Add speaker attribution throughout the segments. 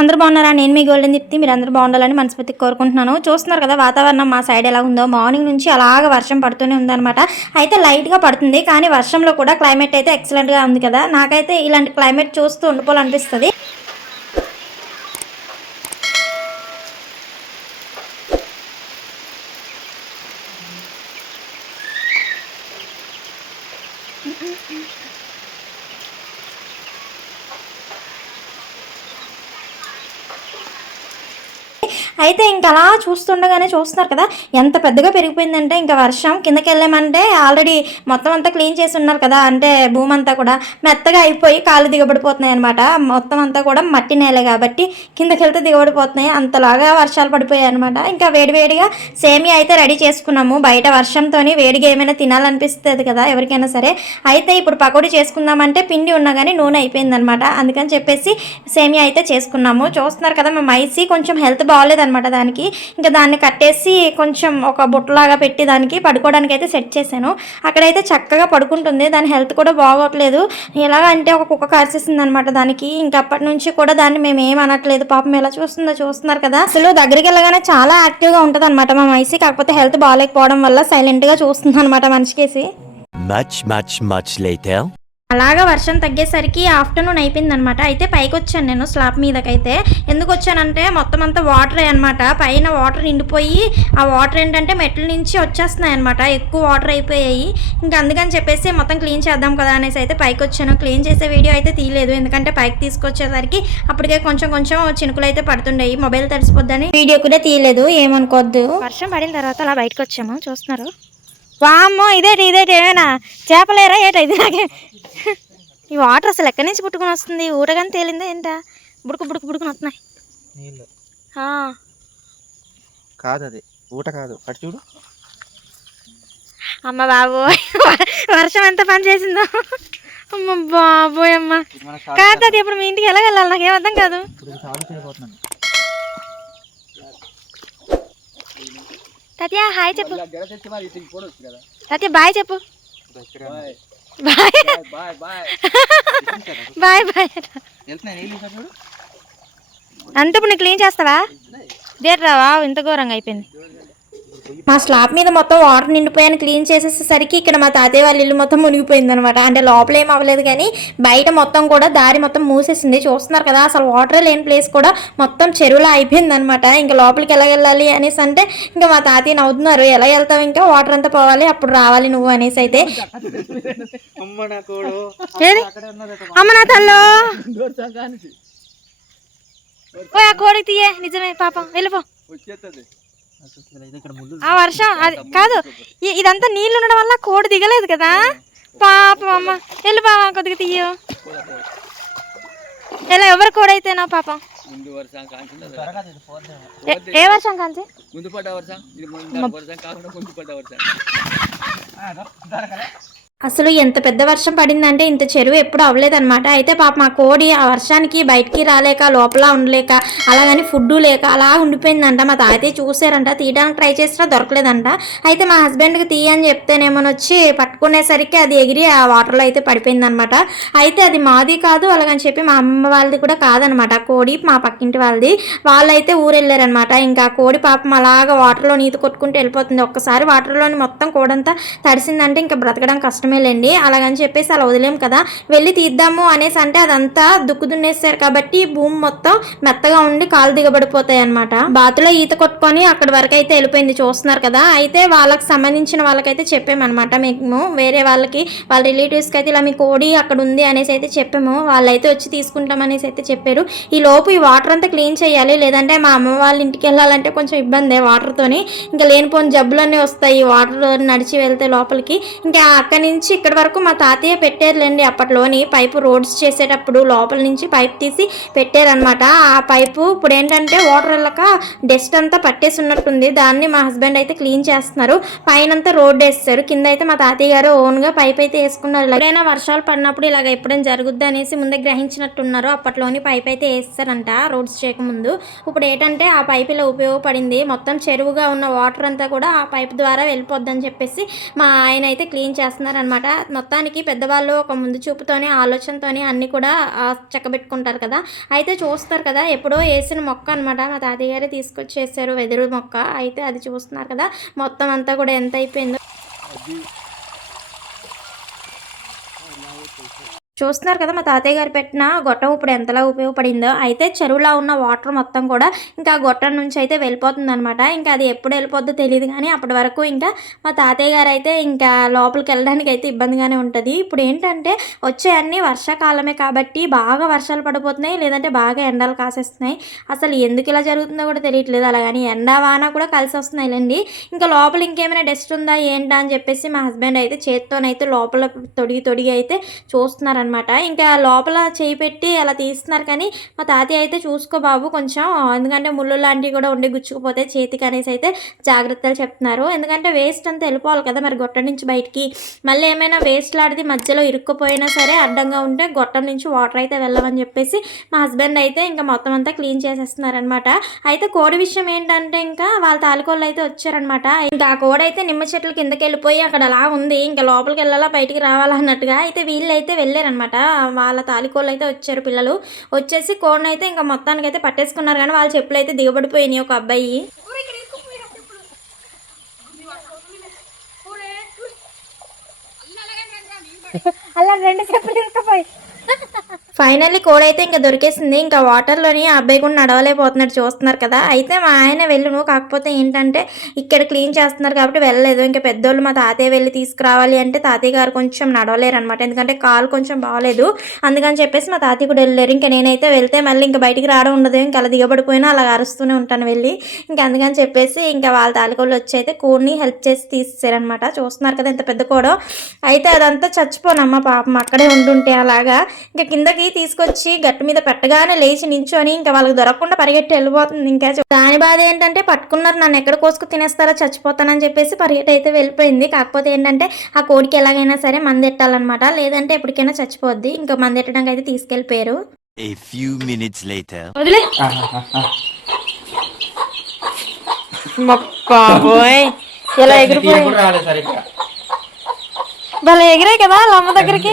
Speaker 1: అందరూ బాగున్నారా? నేను మీ గోల్డెన్ దీప్తి మీరు అందరూ బాగుండాలని మనస్ఫూర్తి కోరుకుంటున్నాను. చూస్తున్నారు కదా వాతావరణం మా సైడ్ ఎలా ఉందో. మార్నింగ్ నుంచి అలాగ వర్షం పడుతూనే ఉందన్నమాట. అయితే లైట్గా పడుతుంది కానీ వర్షంలో కూడా క్లైమేట్ అయితే ఎక్సలెంట్గా ఉంది కదా. నాకైతే ఇలాంటి క్లైమేట్ చూస్తూ ఉండిపోవాలనిపిస్తుంది. అయితే ఇంకా అలా చూస్తుండగానే చూస్తున్నారు కదా ఎంత పెద్దగా పెరిగిపోయిందంటే ఇంకా వర్షం కిందకి వెళ్ళామంటే ఆల్రెడీ మొత్తం అంతా క్లీన్ చేసి ఉన్నారు కదా అంటే భూమి అంతా కూడా మెత్తగా అయిపోయి కాళ్ళు దిగబడిపోతున్నాయి అనమాట మొత్తం అంతా కూడా మట్టి నేలే కాబట్టి కిందకి వెళ్తే దిగబడిపోతున్నాయి. అంతలాగా వర్షాలు పడిపోయాయి అనమాట ఇంకా వేడివేడిగా సేమియా అయితే రెడీ చేసుకున్నాము. బయట వర్షంతో వేడిగా ఏమైనా తినాలనిపిస్తుంది కదా ఎవరికైనా సరే. అయితే ఇప్పుడు పకోడీ చేసుకుందామంటే పిండి ఉన్నా కానీ నూనె అయిపోయిందనమాట అందుకని చెప్పేసి సేమియా అయితే చేసుకున్నాము. చూస్తున్నారు కదా మా మైసీ కొంచెం హెల్త్ అనమాట దానికి. ఇంకా దాన్ని కట్టేసి కొంచెం ఒక బుట్టలాగా పెట్టి దానికి పడుకోవడానికి అయితే సెట్ చేశాను. అక్కడైతే చక్కగా పడుకుంటుంది. దాని హెల్త్ కూడా బాగోట్లేదు. ఎలాగంటే ఒక కుక్క కరిచేసింది అనమాట దానికి. ఇంకా అప్పటి నుంచి కూడా దాన్ని మేము ఏం అనట్లేదు. పాపం ఎలా చూస్తుందో చూస్తున్నారు కదా. అసలు దగ్గరికి వెళ్ళగానే చాలా యాక్టివ్గా ఉంటుంది అనమాట మా మైసి. కాకపోతే హెల్త్ బాగాలేకపోవడం వల్ల సైలెంట్గా చూస్తుంది అనమాట మనిషికేసి.
Speaker 2: Much, much, much later.
Speaker 1: అలాగా వర్షం తగ్గేసరికి ఆఫ్టర్నూన్ అయిపోయింది అనమాట అయితే పైకి వచ్చాను నేను స్లాబ్ మీదకైతే. ఎందుకు వచ్చానంటే మొత్తం అంతా వాటర్ అనమాట పైన వాటర్ నిండిపోయి ఆ వాటర్ ఏంటంటే మెట్ల నుంచి వచ్చేస్తున్నాయి అనమాట ఎక్కువ వాటర్ అయిపోయాయి. ఇంకా అందుకని చెప్పేసి మొత్తం క్లీన్ చేద్దాం కదా అనేసి అయితే పైకి వచ్చాను క్లీన్ చేసే వీడియో అయితే తీయలేదు. ఎందుకంటే పైకి తీసుకొచ్చేసరికి అప్పటికే కొంచెం కొంచెం చినుకులు అయితే పడుతుండేవి. మొబైల్ తడిసిపోద్దని. వీడియో కూడా తీయలేదు. ఏమనుకోవద్దు వర్షం పడిన తర్వాత అలా బయటకు వచ్చాము చూస్తున్నారు? వామ్మో ఇదేటి ఇదేటి ఏమైనా చేపలేరా? ఏట ఇది నాకే? ఈ వాటర్ అసలు ఎక్కడి నుంచి పుట్టుకుని వస్తుంది? ఊరగానే తేలిందా ఏంటా? బుడుకు బుడుకు బుడుకుని వస్తున్నాయి.
Speaker 3: కాదు అది ఊట కాదు. అటు చూడు.
Speaker 1: అమ్మ బాబోయ్ వర్షం ఎంత పని చేసిందో. అమ్మ బాబోయ్ అమ్మ. కాదు అది ఇప్పుడు మీ ఇంటికి ఎలా వెళ్ళాలి? నాకేం అర్థం కాదు.
Speaker 3: ఇప్పుడు ఇది సాగు చేయబోతున్నాను
Speaker 1: తత్య హాయ్ చెప్పు తత్య బాయ్ చెప్పు. బాయ్. బాయ్. బాయ్
Speaker 3: చూడు.
Speaker 1: అంటే ఇప్పుడు నువ్వు క్లీన్ చేస్తావా? దేట్రావా ఇంత ఘోరంగా అయిపోయింది. మా స్లాబ్ మీద మొత్తం వాటర్ నిండిపోయాను క్లీన్ చేసేసరికి ఇక్కడ మా తాతయ్య వాళ్ళ ఇల్లు మొత్తం మునిగిపోయింది అనమాట అంటే లోపల ఏం అవ్వలేదు కానీ బయట మొత్తం కూడా దారి మొత్తం మూసేసింది. చూస్తున్నారు కదా అసలు వాటర్ లేని ప్లేస్ కూడా మొత్తం చెరువులో అయిపోయింది అనమాట ఇంకా లోపలికి ఎలా వెళ్ళాలి అనేసి అంటే ఇంకా మా తాతయ్య నవ్వుతున్నారు. ఎలా వెళ్తావు ఇంకా? వాటర్ అంతా పోవాలి అప్పుడు రావాలి నువ్వు అనేసి అయితే.
Speaker 3: అమ్మ నా కోడు
Speaker 1: తల్లో. కోడికి తీయే. నిజమే పాపం. వెళ్ళిపో.
Speaker 3: ముళ్ళు
Speaker 1: ఆ వర్షం అది కాదు ఇదంతా నీళ్ళు ఉండడం వల్ల కోడి దిగలేదు కదా? పాపం అమ్మ. వెళ్ళి బావా కొద్దిగా తీయు. ఎలా ఎవరి కోడి అయితేనా పాపం. ఏ- వర్షం కాంచి
Speaker 4: ముందు పడ్డ వర్షం ఇది ముందు వర్షం కాకుండా ముందు పడ్డ వర్షం.
Speaker 1: అసలు ఎంత పెద్ద వర్షం పడిందంటే ఇంత చెరువు ఎప్పుడు అవ్వలేదన్నమాట. అయితే పాప మా కోడి ఆ వర్షానికి బయటికి రాలేక లోపల ఉండలేక అలాగని ఫుడ్ లేక అలా ఉండిపోయిందంట. మా తాతయ్య చూసారంట తీయడానికి ట్రై చేసినా దొరకలేదంట. అయితే మా హస్బెండ్కి తీయని చెప్తేనేమని వచ్చి పట్టుకునేసరికి అది ఎగిరి ఆ వాటర్లో అయితే పడిపోయిందనమాట అయితే అది మాది కాదు అలాగని చెప్పి మా అమ్మ వాళ్ళది కూడా కాదనమాట కోడి మా పక్కింటి వాళ్ళది. వాళ్ళైతే ఊరు వెళ్ళారనమాట ఇంకా కోడి పాపం అలాగా వాటర్లో నీతి కొట్టుకుంటూ వెళ్ళిపోతుంది. ఒక్కసారి వాటర్లోని మొత్తం కోడంతా తడిసిందంటే ఇంకా బ్రతకడం కష్టం కష్టమేలేండి. అలాగని చెప్పేసి అలా వదిలేం కదా. వెళ్ళి తీద్దాము అనేసి అంటే అదంతా దుక్కు దున్నేస్తారు కాబట్టి భూమి మొత్తం మెత్తగా ఉండి కాలు దిగబడిపోతాయి అనమాట బాతులో ఈత కొట్టుకొని అక్కడి వరకు అయితే వెళ్ళిపోయింది చూస్తున్నారు కదా. అయితే వాళ్ళకి సంబంధించిన వాళ్ళకైతే చెప్పామన్నమాట మేము. వేరే వాళ్ళకి వాళ్ళ రిలేటివ్స్కి అయితే ఇలా మీ కోడి అక్కడ ఉంది అనేసి అయితే చెప్పాము. వాళ్ళైతే వచ్చి తీసుకుంటాం అనేసి అయితే చెప్పారు. ఈ లోపు ఈ వాటర్ అంతా క్లీన్ చేయాలి. లేదంటే మా అమ్మ వాళ్ళ ఇంటికి వెళ్ళాలంటే కొంచెం ఇబ్బంది వాటర్తోని ఇంకా లేనిపోని జబ్బులన్నీ వస్తాయి వాటర్ నడిచి వెళ్తే లోపలికి. ఇంకా అక్కడి నుంచి నుంచి ఇక్కడ వరకు మా తాతయ్య పెట్టారులేండి. అప్పట్లోని పైపు రోడ్స్ చేసేటప్పుడు లోపల నుంచి పైప్ తీసి పెట్టారనమాట ఆ పైపు ఇప్పుడు ఏంటంటే వాటర్ వెళ్ళక డస్ట్ అంతా పట్టేసి ఉన్నట్టుంది దాన్ని మా హస్బెండ్ అయితే క్లీన్ చేస్తున్నారు. పైన అంతా రోడ్ వేస్తారు. కింద అయితే మా తాతయ్య గారు ఓన్గా పైప్ అయితే వేసుకున్నారు. ఎప్పుడైనా వర్షాలు పడినప్పుడు ఇలాగ ఎప్పుడైనా జరుగుద్ది అనేసి ముందే గ్రహించినట్టున్నారు. అప్పట్లోని పైప్ అయితే వేస్తారంట రోడ్స్ చేయకముందు ఇప్పుడు ఏంటంటే ఆ పైప్ ఇలా ఉపయోగపడింది. మొత్తం చెరువుగా ఉన్న వాటర్ అంతా కూడా ఆ పైప్ ద్వారా వెళ్ళిపోద్దని చెప్పేసి మా ఆయన అయితే క్లీన్ చేస్తున్నారు అనమాట మొత్తానికి పెద్దవాళ్ళు ఒక ముందు చూపుతోనే ఆలోచనతోనే అన్నీ కూడా చక్కబెట్టుకుంటారు కదా. అయితే చూస్తారు కదా ఎప్పుడో వేసిన మొక్క అనమాట మా తాతయ్య గారే తీసుకొచ్చేసారు వెదురు మొక్క. అయితే అది చూస్తున్నారు కదా మొత్తం అంతా కూడా ఎంత అయిపోయిందో. చూస్తున్నారు కదా మా తాతయ్య గారు పెట్టిన గొట్టం ఇప్పుడు ఎంతలా ఉపయోగపడిందో. అయితే చెరువులో ఉన్న వాటర్ మొత్తం కూడా ఇంకా ఆ గొట్టం నుంచి అయితే వెళ్ళిపోతుంది అనమాట ఇంకా అది ఎప్పుడు వెళ్ళిపోద్దో తెలియదు కానీ అప్పటి వరకు ఇంకా మా తాతయ్య గారు అయితే ఇంకా లోపలికి వెళ్ళడానికి అయితే ఇబ్బందిగానే ఉంటుంది. ఇప్పుడు ఏంటంటే వచ్చే అన్నీ వర్షాకాలమే కాబట్టి బాగా వర్షాలు పడిపోతున్నాయి లేదంటే బాగా ఎండలు కాసేస్తున్నాయి. అసలు ఎందుకు ఇలా జరుగుతుందో కూడా తెలియట్లేదు. అలాగని ఎండ వాన కూడా కలిసి వస్తున్నాయి లేండి ఇంకా లోపల ఇంకేమైనా డస్ట్ ఉందా ఏంటా అని చెప్పేసి మా హస్బెండ్ అయితే చేత్తోనైతే లోపల తొడిగి తొడిగి అయితే అనమాట ఇంకా లోపల చేయి పెట్టి అలా తీస్తున్నారు కానీ మా తాతయ్య అయితే చూసుకో బాబు కొంచెం. ఎందుకంటే ముళ్ళు లాంటివి కూడా ఉండి గుచ్చుకుపోతే చేతికి అనేసి అయితే జాగ్రత్తలు చెప్తున్నారు. ఎందుకంటే వేస్ట్ అంతా వెళ్ళిపోవాలి కదా మరి గొట్టం నుంచి బయటికి. మళ్ళీ ఏమైనా వేస్ట్ లాంటిది మధ్యలో ఇరుక్కుపోయినా సరే అడ్డంగా ఉంటే గొట్టం నుంచి వాటర్ అయితే వెళ్ళమని చెప్పేసి మా హస్బెండ్ అయితే ఇంకా మొత్తం అంతా క్లీన్ చేసేస్తున్నారనమాట అయితే కోడి విషయం ఏంటంటే ఇంకా వాళ్ళ తాలికోళ్ళు అయితే వచ్చారనమాట ఇంకా ఆ కోడి అయితే నిమ్మ చెట్ల కిందకి వెళ్ళిపోయి అక్కడ అలా ఉంది. ఇంకా లోపలికి వెళ్ళాలా బయటికి రావాలన్నట్టుగా అయితే వీళ్ళు అయితే అనమాట. వాళ్ళ తాలికోళ్ళు అయితే వచ్చారు పిల్లలు. వచ్చేసి కోడిని అయితే ఇంకా మొత్తానికి అయితే పట్టేసుకున్నారు కానీ వాళ్ళ చెప్పులు అయితే దిగబడిపోయినాయి ఒక అబ్బాయి. అలా రెండు చెప్పులు ఇరుక్కుపోయి. ఫైనల్లీ కోడైతే ఇంకా దొరికేసింది. ఇంకా వాటర్లోని ఆ అబ్బాయి కూడా నడవలేకపోతున్నాడు చూస్తున్నారు కదా. అయితే మా ఆయన వెళ్ళును కాకపోతే ఏంటంటే ఇక్కడ క్లీన్ చేస్తున్నారు కాబట్టి వెళ్ళలేదు. ఇంకా పెద్దోళ్ళు మా తాతయ్య వెళ్ళి తీసుకురావాలి అంటే తాతయ్య గారు కొంచెం నడవలేరు అనమాట ఎందుకంటే కాలు కొంచెం బాగాలేదు. అందుకని చెప్పేసి మా తాతయ్య కూడా వెళ్ళలేరు. ఇంకా నేనైతే వెళ్తే మళ్ళీ ఇంకా బయటికి రావడం ఉండదు. ఇంకా అలా దిగబడిపోయినా అలా అరుస్తూనే ఉంటాను వెళ్ళి. ఇంకా అందుకని చెప్పేసి ఇంకా వాళ్ళ తాలికోళ్ళు వచ్చి అయితే కోడిని హెల్ప్ చేసి తీసేసారనమాట చూస్తున్నారు కదా ఎంత పెద్ద కోడో. అయితే అదంతా చచ్చిపోనమ్మ పాపం. అక్కడే ఉండుంటే అలాగా. ఇంకా కిందకి తీసుకొచ్చి గట్టు మీద పెట్టగానే లేచి నించొని ఇంకా వాళ్ళకి దొరకకుండా పరిగెట్టి వెళ్ళిపోతుంది. ఇంకా దాని బాధ ఏంటంటే పట్టుకున్నారు నన్ను ఎక్కడ కోసుకు తినేస్తారో చచ్చిపోతానని చెప్పేసి పరిగెట్టి అయితే వెళ్ళిపోయింది. కాకపోతే ఏంటంటే ఆ కోడికి ఎలాగైనా సరే మందెట్టాలన్నమాట లేదంటే ఎప్పటికైనా చచ్చిపోద్ది. ఇంకా మందెట్టడానికి అయితే తీసుకెళ్ళిపోయారు.
Speaker 2: A few minutes later.
Speaker 1: వదిలే. బాబోయ్ ఇలా ఎగిరిపోయి. వాళ్ళు ఎగిరాయి కదా వాళ్ళ అమ్మ దగ్గరికి.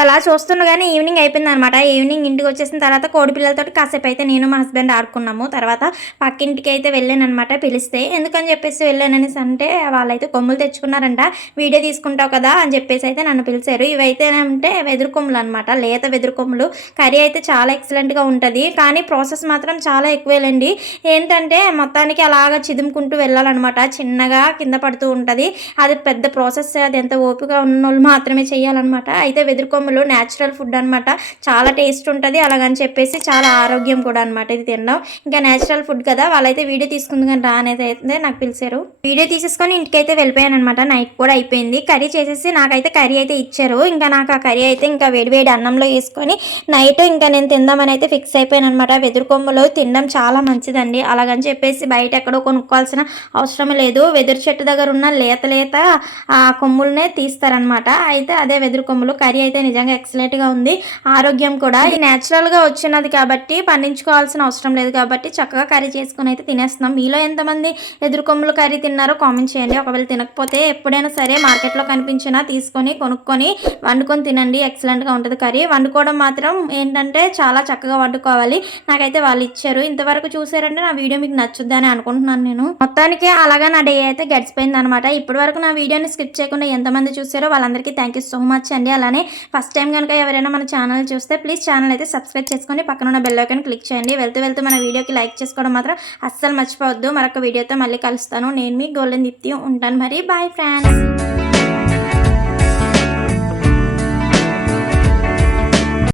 Speaker 1: అలా చూస్తుండగానే ఈవినింగ్ అయిపోయింది అనమాట ఈవినింగ్ ఇంటికి వచ్చేసిన తర్వాత కోడి పిల్లలతో కాసేపు అయితే నేను మా హస్బెండ్ ఆడుకున్నాము. తర్వాత పక్కింటికి అయితే వెళ్ళాను అనమాట పిలిస్తే. ఎందుకని చెప్పేసి వెళ్ళాననేసి అంటే వాళ్ళైతే కొమ్ములు తెచ్చుకున్నారంట. వీడియో తీసుకుంటావు కదా అని చెప్పేసి అయితే నన్ను పిలిచారు. ఇవైతే అంటే వెదురు కొమ్ములు అనమాట. లేత వెదురు కొమ్ములు. కర్రీ అయితే చాలా ఎక్సలెంట్గా ఉంటుంది. కానీ ప్రాసెస్ మాత్రం చాలా ఎక్కువేలండి. ఏంటంటే మొత్తానికి అలాగా చిదుముకుంటూ వెళ్ళాలన్నమాట చిన్నగా కింద పడుతూ ఉంటుంది. అది పెద్ద ప్రాసెస్. అది ఎంత ఓపిక ఉన్న వాళ్ళు మాత్రమే చేయాలన్నమాట అయితే వెదురు కొమ్ములు న్యాచురల్ ఫుడ్ అనమాట చాలా టేస్ట్ ఉంటుంది అలాగని చెప్పేసి చాలా ఆరోగ్యం కూడా అనమాట ఇది తినడం. ఇంకా న్యాచురల్ ఫుడ్ కదా వాళ్ళైతే వీడియో తీసుకుంది కానీ రా అనేది అయితే నాకు పిలిచారు. వీడియో తీసేసుకొని ఇంటికైతే వెళ్ళిపోయాను అనమాట నైట్ కూడా అయిపోయింది. కర్రీ చేసేసి నాకైతే కర్రీ అయితే ఇచ్చారు. ఇంకా నాకు ఆ కర్రీ అయితే ఇంకా వేడివేడి అన్నంలో వేసుకొని నైట్ ఇంకా నేను తిందామని అయితే ఫిక్స్ అయిపోయాను అనమాట వెదురు కొమ్ములు తినడం చాలా మంచిదండి. అలాగని చెప్పేసి బయట ఎక్కడో కొనుక్కోవాల్సిన అవసరం లేదు. వెదురు చెట్టు దగ్గర ఉన్న లేత లేత ఆ కొమ్ములనే తీస్తారనమాట అయితే అదే వెదురు కొమ్ములు కర్రీ అయితే నిజంగా ఎక్సలెంట్గా ఉంది. ఆరోగ్యం కూడా ఇది న్యాచురల్గా వచ్చినది కాబట్టి పండించుకోవాల్సిన అవసరం లేదు కాబట్టి చక్కగా కర్రీ చేసుకుని అయితే తినేస్తున్నాం. మీలో ఎంతమంది ఎదురుకొమ్ములు కర్రీ తిన్నారో కామెంట్ చేయండి. ఒకవేళ తినకపోతే ఎప్పుడైనా సరే మార్కెట్లో కనిపించినా తీసుకొని కొనుక్కొని వండుకొని తినండి. ఎక్సలెంట్గా ఉంటుంది కర్రీ. వండుకోవడం మాత్రం ఏంటంటే చాలా చక్కగా వండుకోవాలి. నాకైతే వాళ్ళు ఇచ్చారు. ఇంతవరకు చూసారంటే నా వీడియో మీకు నచ్చుద్దని అనుకుంటున్నాను నేను. మొత్తానికి అలాగా నా డే అయితే గడిచిపోయింది అనమాట ఇప్పటి వరకు నా వీడియోని స్కిప్ చేయకుండా ఎంతమంది చూసారో వాళ్ళందరికీ థ్యాంక్ యూ సో మచ్ అండి. అలానే ఫస్ట్ ఫస్ట్ టైం కనుక ఎవరైనా మన ఛానల్ చూస్తే ప్లీజ్ ఛానల్ అయితే సబ్స్క్రైబ్ చేసుకొని పక్కన ఉన్న బెల్ ఐకాన్ క్లిక్ చేయండి. వెళ్తూ వెళ్తూ మన వీడియోకి లైక్ చేసుకోవడం మాత్రం అస్సలు మర్చిపోవద్దు. మరొక వీడియోతో మళ్ళీ కలుస్తాను. నేను మీ గోల్డెన్ దీప్తి ఉంటాను. మరి బాయ్ ఫ్రెండ్స్